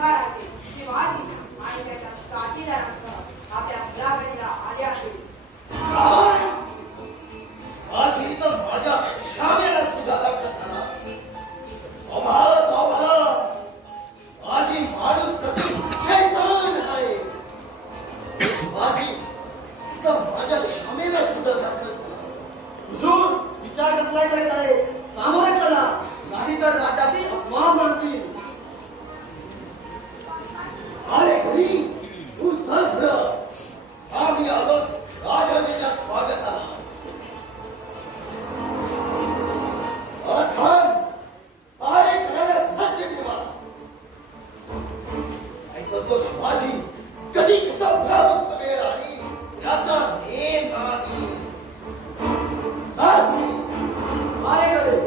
उजाडाचे शिवाजी आणि त्याच्या साथीदारांसह आपल्या मुलाकडीला आले आहेत. माझी तर माझ्या शामेला सुद्धा दाखवत झाला. माझी माणूस तशी शैतान आहे. माझी तर माझ्या शामेला सुद्धा दाखवत झाला. हुजूर विचार कसला करीत आहे? सामोरे चला, नाही तर राजाची अपमान बनतील. अरे घरी तू चल पुढं. आम्ही आलोच राजाजीच्या स्वागताला. अरे करायला सज्ज ठेवा. ऐकतो तो शिवाजी कधी कसा भ्रामक तवेर आणि याचा नेम नाही. काय करे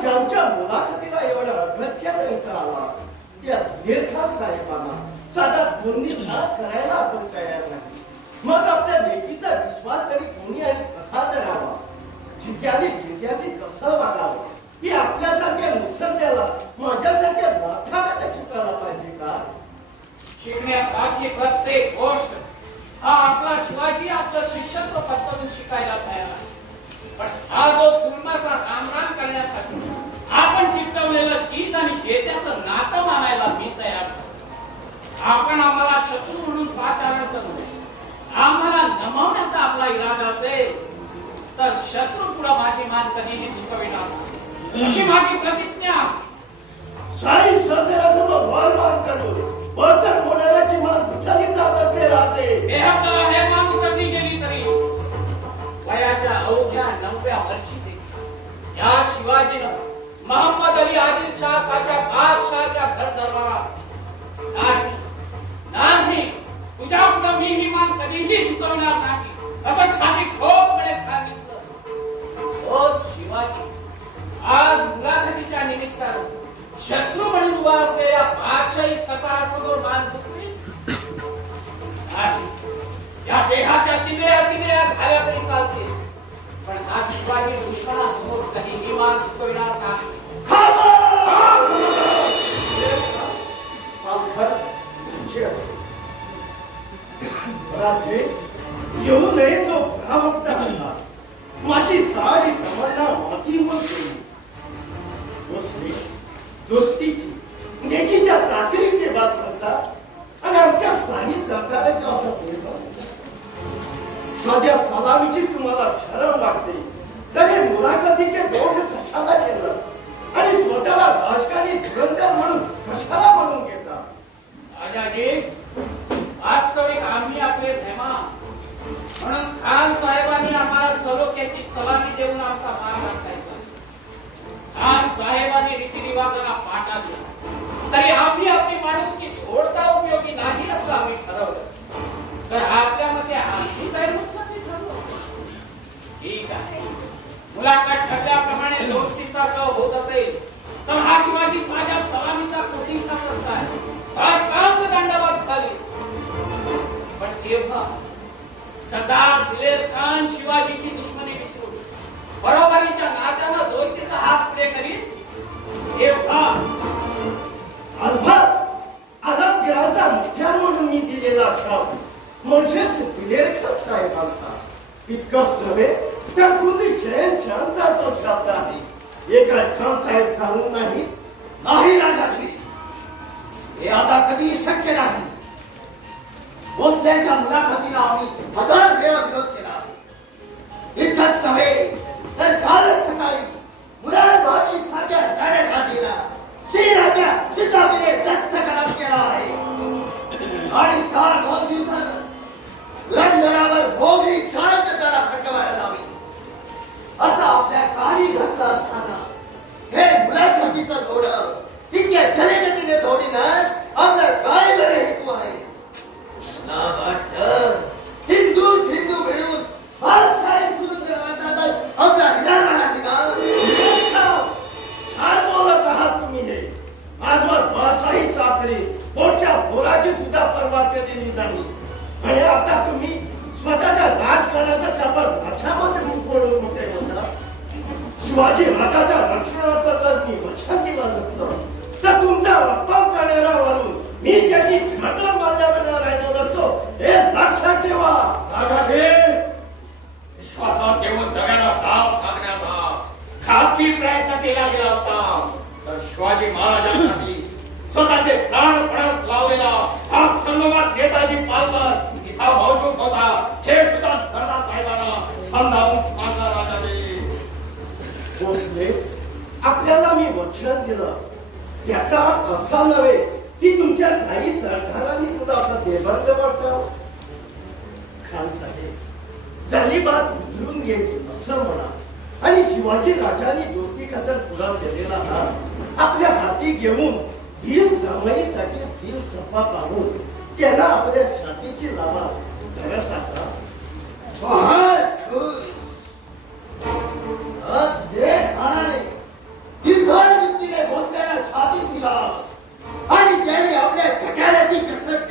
ज्यांच्या मुलाखतीला एवढ्या अगत्याने आला त्या दीर्घात साहेबांना साधा दोन्ही साथ करायला आपण तयार नाही. मग आपल्या लेकीचा विश्वास तरी कोणी आणि कसा करावा, जित्याने जित्याशी कसं वागावं, की आपल्यासारख्या मुसलत्याला माझ्यासारख्या माथाला चुकायला पाहिजे का? शिकण्यासारखी प्रत्येक गोष्ट हा आपला शिवाजी आपलं शिष्यत्व पत्करून शिकायला तयार आहे. पण हा जो चुरमाचा रामराम करण्यासाठी आपण चिकटवलेलं जीत आणि जेत्याचं नातं मानायला मी तयार नाही. आपण आम्हाला शत्रू म्हणून पाचारण करू, आम्हाला नमवण्याचा आपला इरादा असेल तर शत्रू पुढे माझी मान कधीही झुकविणार अशी माझी प्रतिज्ञा. शाही सरदेरासमोर वारमान करू, बळचट होणाऱ्याची मान कुठली जातात ते राहते. हे मान उतरली गेली तरी वयाच्या अवघ्या 9व्या वर्षी या शिवाजीनं मोहम्मद अली आदिलशाह सारख्या बादशाहच्या घरदरबारात नाही तुझ्या पुढे मी ही मान कधीही झुकवणार नाही असं छाती ठोकपणे सांगितलं. तोच शिवाजी आज मुलाखतीच्या निमित्तानं शत्रू म्हणून उभा असलेल्या बादशाही सरकारासमोर मान झुकली नाही. या देहाच्या चिंगऱ्या झाल्या तरी चालते, पण हा शिवाजी दुश्मनासमोर कधीही मान झुकविणार नाही. राजे येऊ नये तो भ्रावक्त हल्ला, माझी सारी तमन्ना मातीवर गेली. दोस्तीची नेकीच्या चाकरीचे बात करतात आणि आमच्या साही सरकाराच्या असं साध्या सलामीची तुम्हाला शरम वाटते तरी मुलाखतीचे दोष कशाला केलं आणि स्वतःला राजकारणी धुरंधर म्हणून कशाला म्हणून घेता? राजाजी, वास्तविक आम्ही आपले मेहमान म्हणून खान साहेबांनी आम्हाला सलोख्याची सलामी देऊन आमचा मान राखायचा. खान साहेबांनी रीतिरिवाजाला फाटा दिला तरी आम्ही आपली माणुसकी सोडता उपयोगी नाही असं आम्ही ठरवलं. तर आपल्यामध्ये आणखी काही नुकसान ठरवलं. ठीक आहे, मुलाखत ठरल्याप्रमाणे दोस्तीचा कव होत असेल तर हा शिवाजी साध्या सलामीचा कोटीचा नसताय साष्टांग दंडवत खाली. पण तेव्हा सरदार दिलेर खान शिवाजीची दुश्मनी विसरून बरोबरीच्या नात्यानं दोस्तीचा हात पुढे करीत तेव्हा आलमगीराचा मुख्यार म्हणून मी दिलेला छाप म्हणजेच दिलेर खान साहेबांचा इतकंच नव्हे तर कुणी शहनशाहचा तो शब्द आहे. एका खान साहेब घालून नाही राजाजी, हे आता कधी शक्य नाही. भोसलेच्या मुलाखतीला आम्ही 1000 वेळा विरोध केला आहे. इतकंच नव्हे तर कालच सकाळी मुरारबाजी सारख्या गाड्याघाटीला श्रीराजा सिद्धार्थीने दस्तकरार केला आहे आणि काल 2 दिवसानं लंडनावर भोगरी चालत त्याला फटकावायला लावी असं आपल्या काळी घातलं असताना हे मुलाखतीचं धोरण इतक्या जलगतीने धोडीनच आपल्या काय बरे हेतू आहे. हिंदू मिळून आपल्या हिराणाला काय बोलत आहात तुम्ही? हे आजवर बादशाही चाकरी पोटच्या बोराची सुद्धा परवा केलेली नाही आणि आता तुम्ही स्वतःच्या राजकारणाचा कापड राजामध्ये पडून मोठे म्हणता. शिवाजी राजाच्या रक्षणार्थ जर मी वचन दिलं नसतं तर तुमच्या अप्पम कणेरावरून मी त्याची घटना मानल्यावर राहिलो नसतो हे लक्षात ठेवा. राजाजी, विश्वासात ठेवून जगाला साथ सांगण्याचा खात्री प्रयत्न केला गेला असता तर शिवाजी महाराजांसाठी स्वतःचे प्राण पणात लावलेला हा स्तंभवाद नेताजी पालकर इथं मौजूद होता हे सुद्धा सरदार साहेबांना समजावून सांगा. राजाजी भोसले, आपल्याला मी वचन दिलं याचा असा नव्हे की तुमच्या काही सरदारांनी सुद्धा असं देबंद वाटावं. खान साहेब झाली बात उतरून गेली असं म्हणा आणि शिवाजी राजांनी दोस्ती खातर पुराव दिलेला हात आपल्या हाती घेऊन दिल जमाईसाठी दिल सपा पाहून त्यांना आपल्या छातीची लावा धरत आता. बहुत खुश. दिलभर वृत्तीने भोसल्याला छातीस दिला आणि त्याने आपल्या घट्याळ्याची कसरत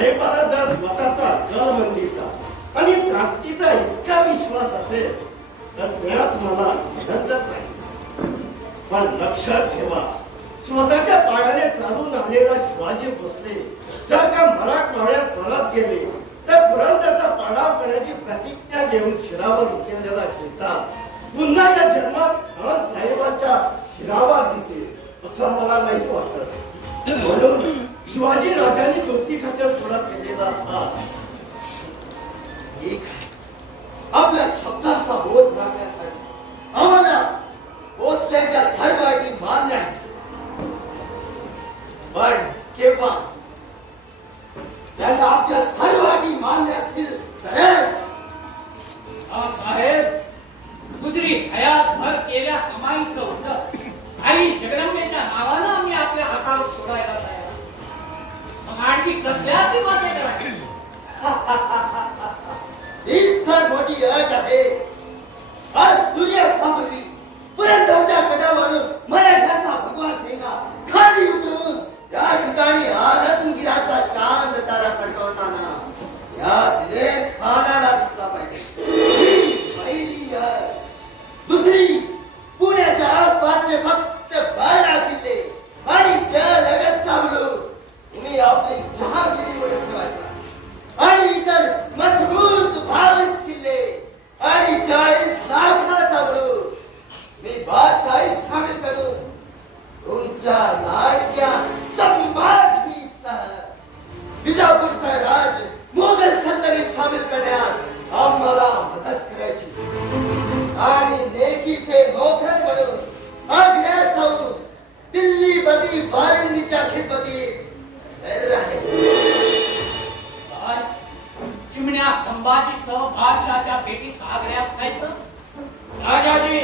साहेबाला जर स्वतःचा जलमंदीचा आणि ताकदीचा इतका विश्वास असेल तर मुळात मला आनंदच नाही. पण लक्षात ठेवा, स्वतःच्या पायाने चालून आलेला शिवाजी भोसले जर का मराठवाड्यात परत गेले तर पुरंदरचा पाडाव करण्याची प्रतिज्ञा घेऊन शिरावर उतरलेला चिंता पुन्हा या जन्मात खान साहेबांच्या शिरावर दिसेल असं मला नाही वाटत. म्हणून शिवाजी राजांनी दोस्ती खात्यात थोडा केलेला हात एक आपल्या शब्दाचा बोध राखण्यासाठी आम्हाला भोसल्याच्या सर्व अटी मान्य आहेत. पण केव्हा त्याला आपल्या सर्व अटी मान्य असतील तरच साहेब, गुजरी हयातभर केल्या कमाईचं होतं आई जगदंबेच्या नावानं आम्ही आपल्या हातावर सोडायला तयार. मग आणखी कसल्या किंमत करायची? हीच तर मोठी अट आहे. आज सूर्यास्तापूर्वी पुरंदरच्या कडावरून मराठ्याचा भगवा झेंडा खाली उतरवून या ठिकाणी आनंदगिराचा चांद तारा फडकवताना या दिले खानाला दिसला पाहिजे. पहिली अट. दुसरी, पुण्याच्या आसपासचे फक्त 12 किल्ले आणि त्या लगतचा मुलूक तुम्ही आपली जहागिरी म्हणून ठेवायचा आणि इतर मजबूत 22 किल्ले आणि 40 लाखाचा मुलूक मी बादशाही सामील करून तुमच्या लाडक्या संभाजीसह विजापूरचा राज मोगल सल्तनत सामील करण्यात आम्हाला मदत करायची आणि लेकीचे नोकर म्हणून आग्र्यास जाऊन दिल्ली बदी वारिंदीच्या खिदमतीत चिमण्या संभाजीसह बादशाहच्या भेटीस आग्र्यास जायचं. राजाजी,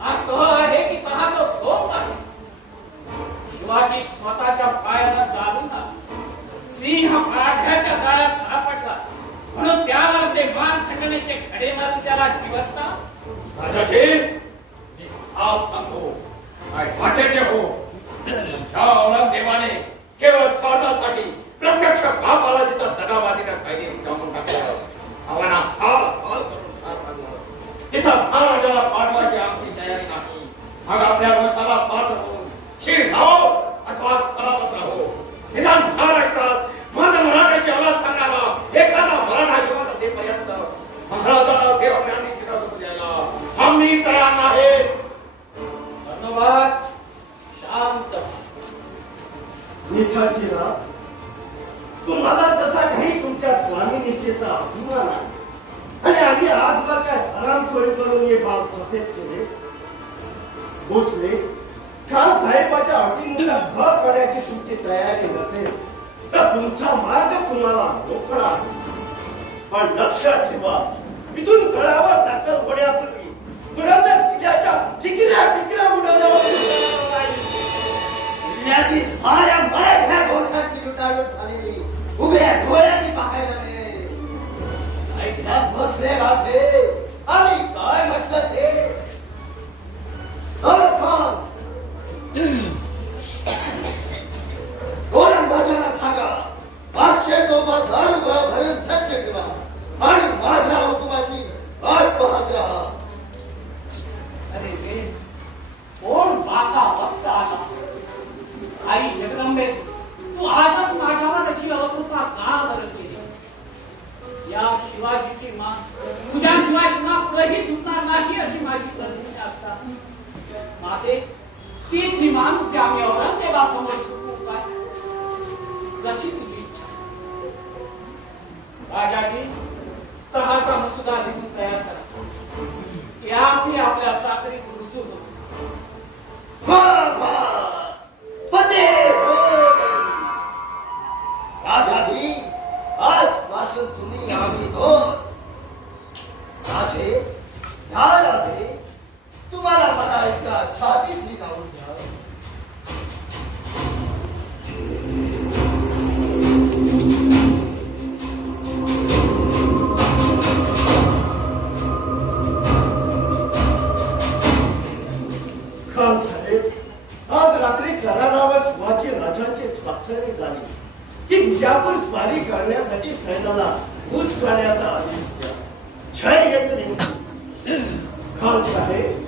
हा कह आहे की तहाचं सोम आहे. शिवाजी स्वतःच्या पायानं चालून सिंह पाढ्याच्या जाळ्यात सापडला म्हणून त्यावरचे मान खंडणीचे खडे मारून त्याला डिवसता. राजाजी, मी साफ सांगतो, काय वाटेचे हो, त्या औरंगजेबाने केवळ स्वार्थासाठी प्रत्यक्ष बापाला जिथं दगाबाजीला कायदे उठावून टाकलं, आव्हाना हाल हाल करून ठार पाडलं. तिथं महाराजाला पाडवायची आपली तयारी नाही. मग आपल्या वशाला पात्र होऊन शिर खाओ अथवा सलामत राहो. निदान महाराष्ट्रात मन मराठाची आवाज सांगणारा एखादा मराठा जिवंत असेपर्यंत महाराजाला देवज्ञानी जिथं द्यायला आम्ही तयार नाही. धन्यवाद. शांत. निष्ठाचीला तुम्हाला जसा काही तुमच्या स्वामीनिष्ठेचा अभिमान आहे आणि आम्ही आजवर काय हरामखोरी करून हे बाब सफेद केले. भोसले, खान साहेबाच्या अटीनुसार भर करण्याची तुमची तयारी नसेल तर तुमचा मार्ग तुम्हाला मोकळा आहे. पण लक्षात ठेवा, इथून गडावर दाखल होण्यापूर्वी पुरंदर किल्ल्याच्या टिकऱ्या उडवल्यावर किल्ल्यातील साऱ्या मराठ्या घोषाची लुटालूट झालेली उभ्या डोळ्यांनी पाहायला मिळेल. ऐकण्यात बसले राजे आणि काय म्हटलं ते खान गोलंदाजांना सांगा 500 तोफा दारू गोळा भरून सज्ज ठेवा आणि माझ्या हुकुमाची वाट पाहत राहा. अरे रे, कोण बाका वक्त आला. आई जगदंबे, तू आजच माझ्यावर अशी अवकृपा का बरं केली? या शिवाजीची मान तुझ्याशिवाय पुन्हा पुढेही सुटणार नाही अशी माझी प्रतिज्ञा असता. माते, तीच ही मान होती आम्ही औरंगजेबासमोर झुकू काय? जशी तुझी इच्छा. राजाजी, तहाचा मसुदा लिहून तयार करा. याआधी आपल्या चाकरीत रुजू होतो. राजाजी, आजपासून तुम्ही आम्ही दोस्त. राजे, ह्या राजे, तुम्हाला मला एका छातीशी लावून घ्या. खान साहेब, आज रात्री करारावर शिवाजी राजांची स्वाक्षरी झाली की विजापूर स्वारी करण्यासाठी सैन्याला कूच करण्याचा आदेश द्या. जय हिंद. खान साहेब,